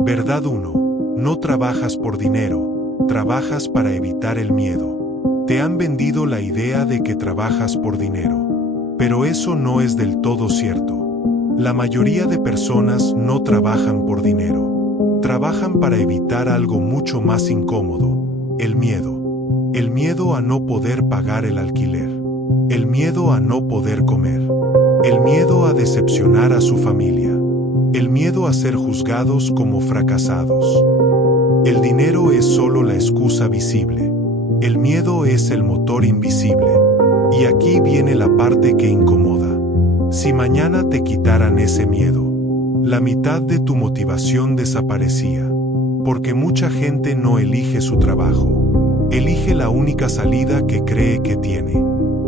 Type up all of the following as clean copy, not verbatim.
Verdad 1. No trabajas por dinero, trabajas para evitar el miedo. Te han vendido la idea de que trabajas por dinero. Pero eso no es del todo cierto. La mayoría de personas no trabajan por dinero. Trabajan para evitar algo mucho más incómodo: el miedo. El miedo a no poder pagar el alquiler. El miedo a no poder comer. El miedo a decepcionar a su familia. El miedo a ser juzgados como fracasados. El dinero es solo la excusa visible. El miedo es el motor invisible. Y aquí viene la parte que incomoda. Si mañana te quitaran ese miedo, la mitad de tu motivación desaparecía. Porque mucha gente no elige su trabajo. Elige la única salida que cree que tiene.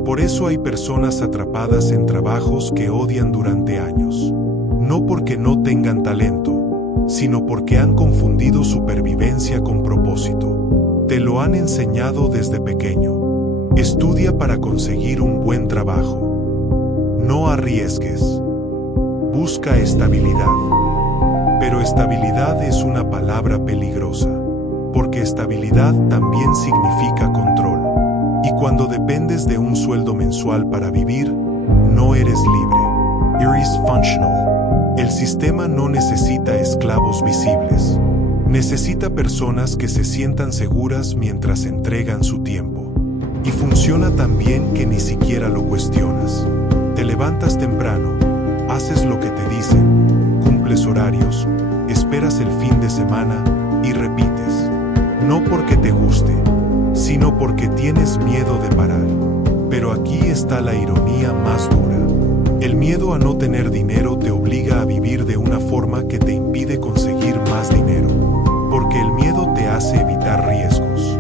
Por eso hay personas atrapadas en trabajos que odian durante años. No porque no tengan talento, sino porque han confundido supervivencia con propósito. Te lo han enseñado desde pequeño. Estudia para conseguir un buen trabajo. No arriesgues. Busca estabilidad. Pero estabilidad es una palabra peligrosa, porque estabilidad también significa control. Y cuando dependes de un sueldo mensual para vivir, no eres libre. Eres functional. El sistema no necesita esclavos visibles. Necesita personas que se sientan seguras mientras entregan su tiempo. Y funciona tan bien que ni siquiera lo cuestionas. Te levantas temprano, haces lo que te dicen, cumples horarios, esperas el fin de semana y repites. No porque te guste, sino porque tienes miedo de parar. Pero aquí está la ironía más dura. El miedo a no tener dinero te obliga a vivir de una forma que te impide conseguir más dinero. Porque el miedo te hace evitar riesgos.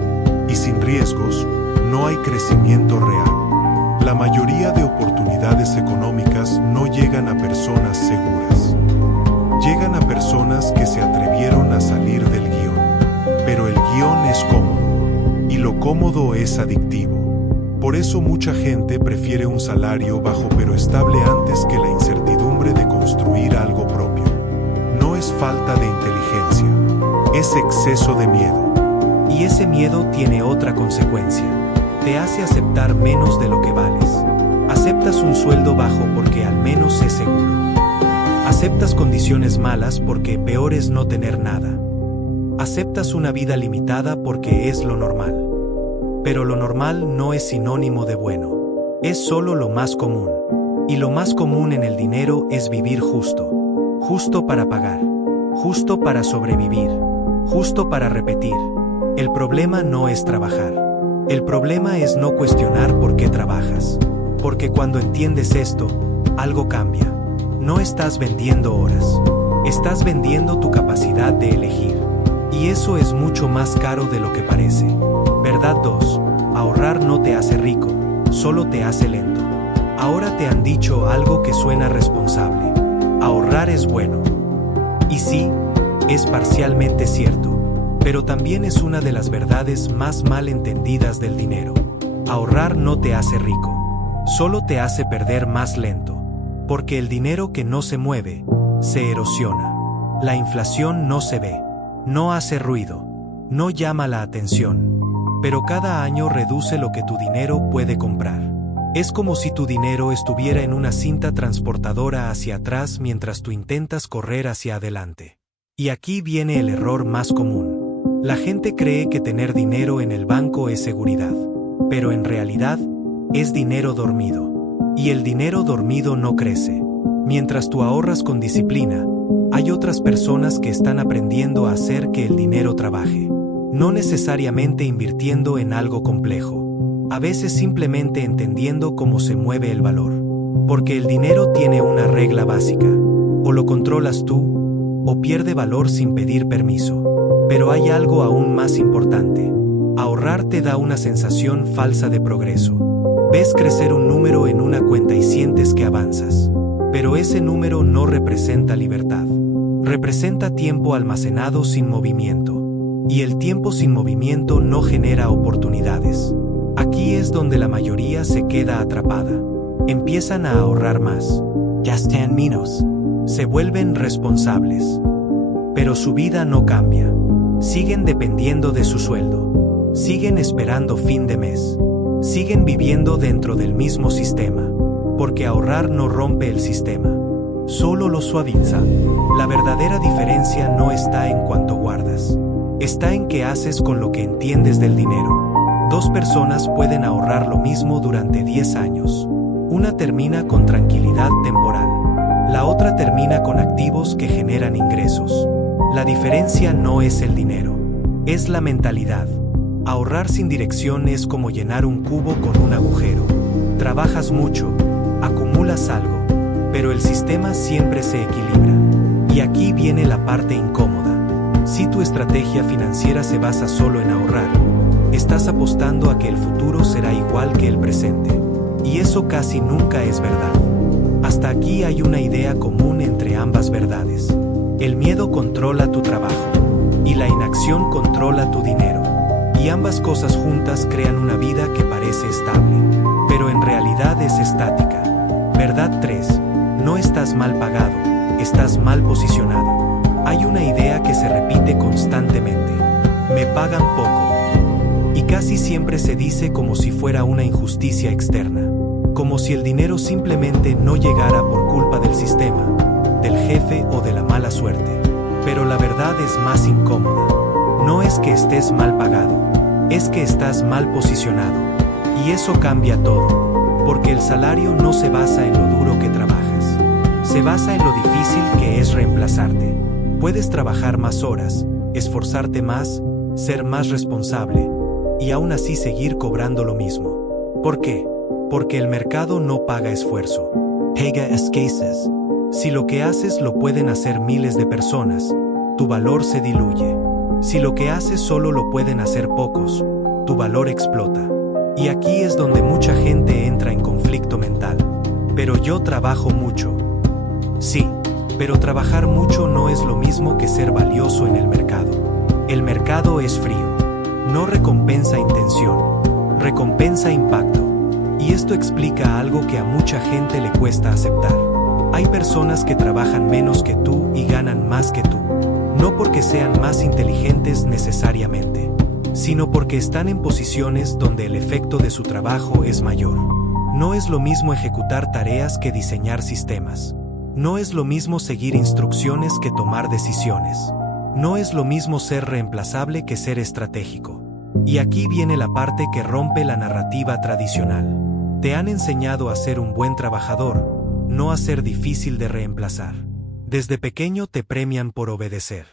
Y sin riesgos, no hay crecimiento real. La mayoría de oportunidades económicas no llegan a personas seguras. Llegan a personas que se atrevieron a salir del guión. Pero el guión es cómodo. Y lo cómodo es adictivo. Por eso mucha gente prefiere un salario bajo pero estable antes que la incertidumbre de construir algo propio. No es falta de inteligencia, es exceso de miedo. Y ese miedo tiene otra consecuencia. Te hace aceptar menos de lo que vales. Aceptas un sueldo bajo porque al menos es seguro. Aceptas condiciones malas porque peor es no tener nada. Aceptas una vida limitada porque es lo normal. Pero lo normal no es sinónimo de bueno. Es solo lo más común. Y lo más común en el dinero es vivir justo. Justo para pagar. Justo para sobrevivir. Justo para repetir. El problema no es trabajar. El problema es no cuestionar por qué trabajas. Porque cuando entiendes esto, algo cambia. No estás vendiendo horas. Estás vendiendo tu capacidad de elegir. Y eso es mucho más caro de lo que parece. Verdad 2. Ahorrar no te hace rico, solo te hace lento. Ahora te han dicho algo que suena responsable. Ahorrar es bueno. Y sí, es parcialmente cierto, pero también es una de las verdades más mal entendidas del dinero. Ahorrar no te hace rico, solo te hace perder más lento. Porque el dinero que no se mueve, se erosiona. La inflación no se ve, no hace ruido, no llama la atención. Pero cada año reduce lo que tu dinero puede comprar. Es como si tu dinero estuviera en una cinta transportadora hacia atrás mientras tú intentas correr hacia adelante. Y aquí viene el error más común. La gente cree que tener dinero en el banco es seguridad. Pero en realidad, es dinero dormido. Y el dinero dormido no crece. Mientras tú ahorras con disciplina, hay otras personas que están aprendiendo a hacer que el dinero trabaje. No necesariamente invirtiendo en algo complejo. A veces simplemente entendiendo cómo se mueve el valor. Porque el dinero tiene una regla básica. O lo controlas tú, o pierde valor sin pedir permiso. Pero hay algo aún más importante. Ahorrar te da una sensación falsa de progreso. Ves crecer un número en una cuenta y sientes que avanzas. Pero ese número no representa libertad. Representa tiempo almacenado sin movimiento. Y el tiempo sin movimiento no genera oportunidades. Aquí es donde la mayoría se queda atrapada. Empiezan a ahorrar más. Gastan menos. Se vuelven responsables. pero su vida no cambia. Siguen dependiendo de su sueldo. Siguen esperando fin de mes. Siguen viviendo dentro del mismo sistema. Porque ahorrar no rompe el sistema, solo lo suaviza. La verdadera diferencia no está en cuánto guardas. Está en qué haces con lo que entiendes del dinero. Dos personas pueden ahorrar lo mismo durante 10 años. Una termina con tranquilidad temporal. La otra termina con activos que generan ingresos. La diferencia no es el dinero, es la mentalidad. Ahorrar sin dirección es como llenar un cubo con un agujero. Trabajas mucho, acumulas algo, pero el sistema siempre se equilibra. Y aquí viene la parte incómoda. Si tu estrategia financiera se basa solo en ahorrar, estás apostando a que el futuro será igual que el presente. Y eso casi nunca es verdad. Hasta aquí hay una idea común entre ambas verdades. El miedo controla tu trabajo, y la inacción controla tu dinero. Y ambas cosas juntas crean una vida que parece estable, pero en realidad es estática. Verdad 3. No estás mal pagado, estás mal posicionado. Hay una idea que se repite constantemente. Me pagan poco. Y casi siempre se dice como si fuera una injusticia externa. Como si el dinero simplemente no llegara por culpa del sistema, del jefe o de la mala suerte. Pero la verdad es más incómoda. No es que estés mal pagado, es que estás mal posicionado. Y eso cambia todo, porque el salario no se basa en lo duro que trabajas. Se basa en lo difícil que es reemplazarte. Puedes trabajar más horas, esforzarte más, ser más responsable, y aún así seguir cobrando lo mismo. ¿Por qué? Porque el mercado no paga esfuerzo. Paga escasez. Si lo que haces lo pueden hacer miles de personas, tu valor se diluye. Si lo que haces solo lo pueden hacer pocos, tu valor explota. Y aquí es donde mucha gente entra en conflicto mental. Pero yo trabajo mucho. Sí, pero trabajar mucho no es lo mismo que ser valioso en el mercado. El mercado es frío. No recompensa intención, recompensa impacto. Y esto explica algo que a mucha gente le cuesta aceptar. Hay personas que trabajan menos que tú y ganan más que tú. No porque sean más inteligentes necesariamente, sino porque están en posiciones donde el efecto de su trabajo es mayor. No es lo mismo ejecutar tareas que diseñar sistemas. No es lo mismo seguir instrucciones que tomar decisiones. No es lo mismo ser reemplazable que ser estratégico. Y aquí viene la parte que rompe la narrativa tradicional. Te han enseñado a ser un buen trabajador, no a ser difícil de reemplazar. Desde pequeño te premian por obedecer,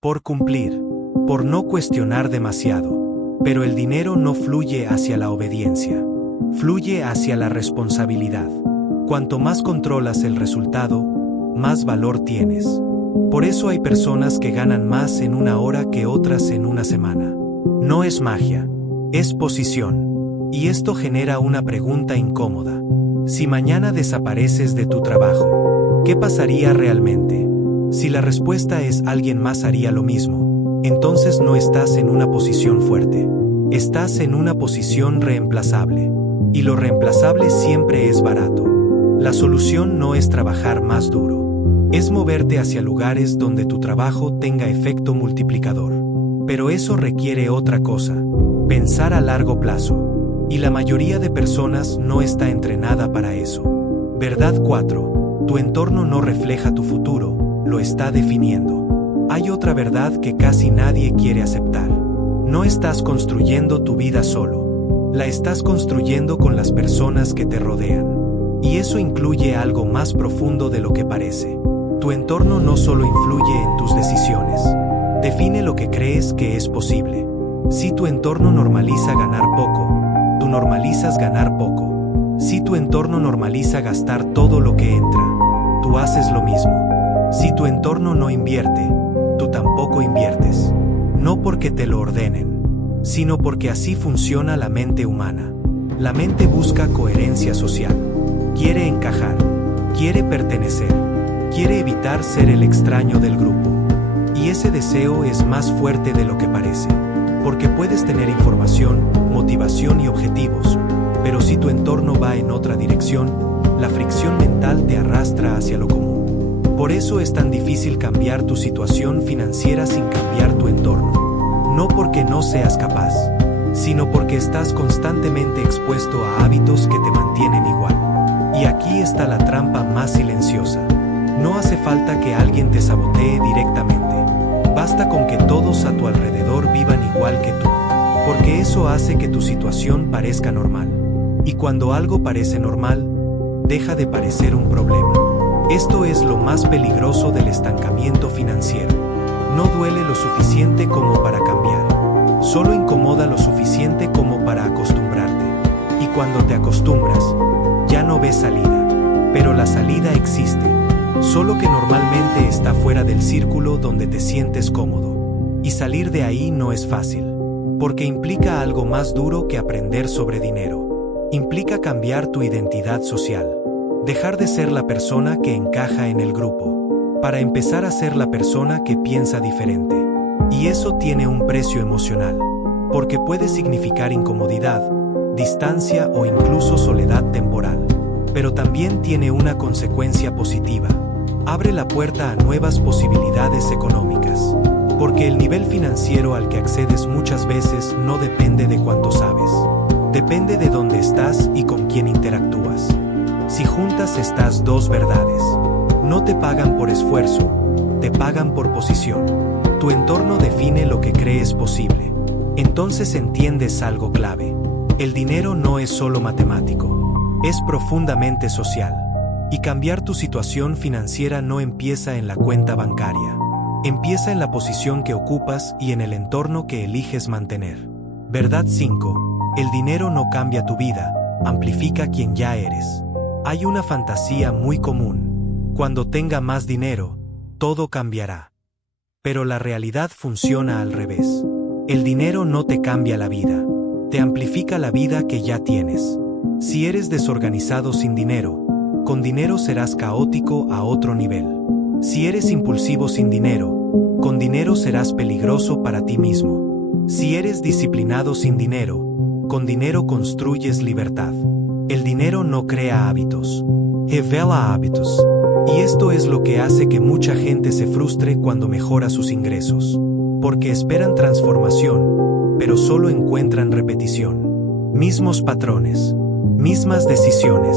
por cumplir, por no cuestionar demasiado. Pero el dinero no fluye hacia la obediencia, fluye hacia la responsabilidad. Cuanto más controlas el resultado, más valor tienes. Por eso hay personas que ganan más en una hora que otras en una semana. No es magia, es posición. Y esto genera una pregunta incómoda. Si mañana desapareces de tu trabajo, ¿qué pasaría realmente? Si la respuesta es alguien más haría lo mismo, entonces no estás en una posición fuerte. Estás en una posición reemplazable. Y lo reemplazable siempre es barato. La solución no es trabajar más duro. Es moverte hacia lugares donde tu trabajo tenga efecto multiplicador. Pero eso requiere otra cosa: pensar a largo plazo. Y la mayoría de personas no está entrenada para eso. Verdad 4. Tu entorno no refleja tu futuro, lo está definiendo. Hay otra verdad que casi nadie quiere aceptar. No estás construyendo tu vida solo. La estás construyendo con las personas que te rodean. Y eso incluye algo más profundo de lo que parece. Tu entorno no solo influye en tus decisiones. Define lo que crees que es posible. Si tu entorno normaliza ganar poco, tú normalizas ganar poco. Si tu entorno normaliza gastar todo lo que entra, tú haces lo mismo. Si tu entorno no invierte, tú tampoco inviertes. No porque te lo ordenen, sino porque así funciona la mente humana. La mente busca coherencia social. Quiere encajar, quiere pertenecer, quiere evitar ser el extraño del grupo. Y ese deseo es más fuerte de lo que parece. Porque puedes tener información, motivación y objetivos, pero si tu entorno va en otra dirección, la fricción mental te arrastra hacia lo común. Por eso es tan difícil cambiar tu situación financiera sin cambiar tu entorno. No porque no seas capaz, sino porque estás constantemente expuesto a hábitos que te mantienen igual. Y aquí está la trampa más silenciosa. No hace falta que alguien te sabotee directamente. Basta con que todos a tu alrededor vivan igual que tú. Porque eso hace que tu situación parezca normal. Y cuando algo parece normal, deja de parecer un problema. Esto es lo más peligroso del estancamiento financiero. No duele lo suficiente como para cambiar. Solo incomoda lo suficiente como para acostumbrarte. Y cuando te acostumbras, ya no ves salida. Pero la salida existe. Solo que normalmente está fuera del círculo donde te sientes cómodo. Y salir de ahí no es fácil. Porque implica algo más duro que aprender sobre dinero. Implica cambiar tu identidad social. Dejar de ser la persona que encaja en el grupo, para empezar a ser la persona que piensa diferente. Y eso tiene un precio emocional, porque puede significar incomodidad, distancia o incluso soledad temporal. Pero también tiene una consecuencia positiva. Abre la puerta a nuevas posibilidades económicas. Porque el nivel financiero al que accedes muchas veces no depende de cuánto sabes. Depende de dónde estás y con quién interactúas. Si juntas estas dos verdades, no te pagan por esfuerzo, te pagan por posición. Tu entorno define lo que crees posible. Entonces entiendes algo clave. El dinero no es solo matemático, es profundamente social. Y cambiar tu situación financiera no empieza en la cuenta bancaria. Empieza en la posición que ocupas y en el entorno que eliges mantener. Verdad 5. El dinero no cambia tu vida, amplifica quien ya eres. Hay una fantasía muy común. Cuando tenga más dinero, todo cambiará. Pero la realidad funciona al revés. El dinero no te cambia la vida, te amplifica la vida que ya tienes. Si eres desorganizado sin dinero, con dinero serás caótico a otro nivel. Si eres impulsivo sin dinero, con dinero serás peligroso para ti mismo. Si eres disciplinado sin dinero, con dinero construyes libertad. El dinero no crea hábitos, revela hábitos. Y esto es lo que hace que mucha gente se frustre cuando mejora sus ingresos. Porque esperan transformación, pero solo encuentran repetición. Mismos patrones, mismas decisiones,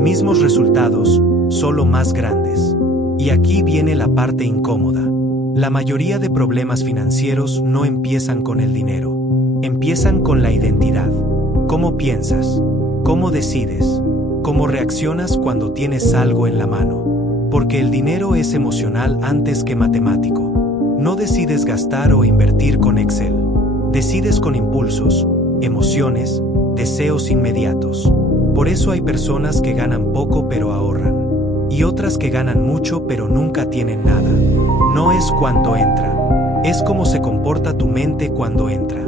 mismos resultados, solo más grandes. Y aquí viene la parte incómoda. La mayoría de problemas financieros no empiezan con el dinero. Empiezan con la identidad. ¿Cómo piensas? ¿Cómo decides? ¿Cómo reaccionas cuando tienes algo en la mano? Porque el dinero es emocional antes que matemático. No decides gastar o invertir con Excel. Decides con impulsos, emociones, deseos inmediatos. Por eso hay personas que ganan poco pero ahorran. Y otras que ganan mucho pero nunca tienen nada. No es cuánto entra. Es cómo se comporta tu mente cuando entra.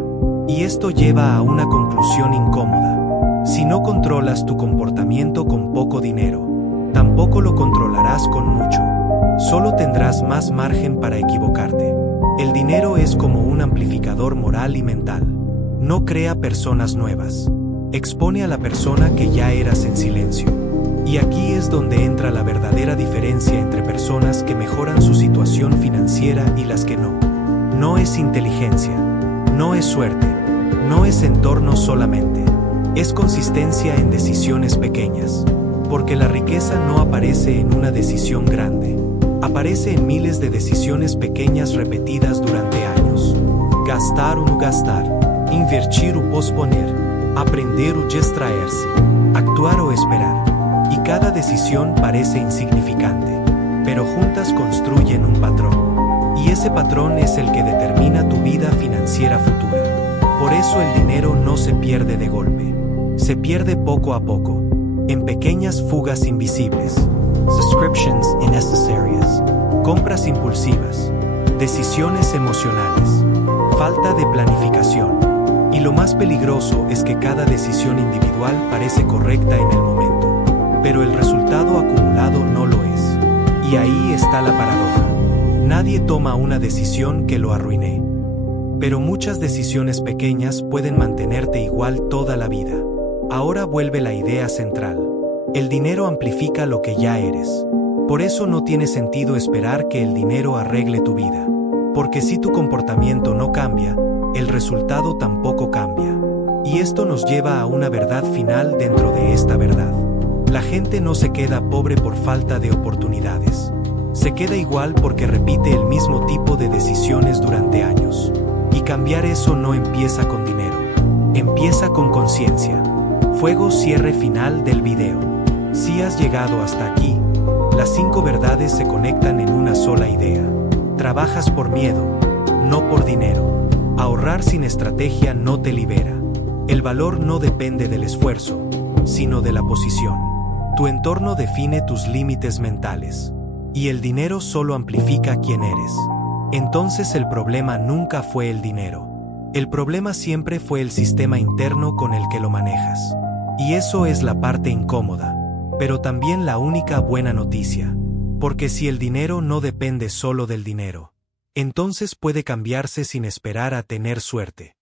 Y esto lleva a una conclusión incómoda. Si no controlas tu comportamiento con poco dinero, tampoco lo controlarás con mucho. Solo tendrás más margen para equivocarte. El dinero es como un amplificador moral y mental. No crea personas nuevas. Expone a la persona que ya eras en silencio. Y aquí es donde entra la verdadera diferencia entre personas que mejoran su situación financiera y las que no. No es inteligencia, no es suerte, no es entorno solamente. Es consistencia en decisiones pequeñas, porque la riqueza no aparece en una decisión grande, aparece en miles de decisiones pequeñas repetidas durante años. Gastar o no gastar, invertir o posponer, aprender o distraerse, actuar o esperar. Y cada decisión parece insignificante, pero juntas construyen un patrón. Y ese patrón es el que determina tu vida financiera futura. Por eso el dinero no se pierde de golpe. Se pierde poco a poco, en pequeñas fugas invisibles. Subscriptions innecessarias, compras impulsivas, decisiones emocionales, falta de planificación. Y lo más peligroso es que cada decisión individual parece correcta en el momento, pero el resultado acumulado no lo es. Y ahí está la paradoja. Nadie toma una decisión que lo arruine. Pero muchas decisiones pequeñas pueden mantenerte igual toda la vida. Ahora vuelve la idea central. El dinero amplifica lo que ya eres. Por eso no tiene sentido esperar que el dinero arregle tu vida. Porque si tu comportamiento no cambia, el resultado tampoco cambia. Y esto nos lleva a una verdad final dentro de esta verdad. La gente no se queda pobre por falta de oportunidades. Se queda igual porque repite el mismo tipo de decisiones durante años. Y cambiar eso no empieza con dinero. Empieza con conciencia. Fuego, cierre final del video. Si has llegado hasta aquí, las 5 verdades se conectan en una sola idea. Trabajas por miedo, no por dinero. Ahorrar sin estrategia no te libera. El valor no depende del esfuerzo, sino de la posición. Tu entorno define tus límites mentales. Y el dinero solo amplifica quién eres. Entonces el problema nunca fue el dinero. El problema siempre fue el sistema interno con el que lo manejas. Y eso es la parte incómoda, pero también la única buena noticia. Porque si el dinero no depende solo del dinero, entonces puede cambiarse sin esperar a tener suerte.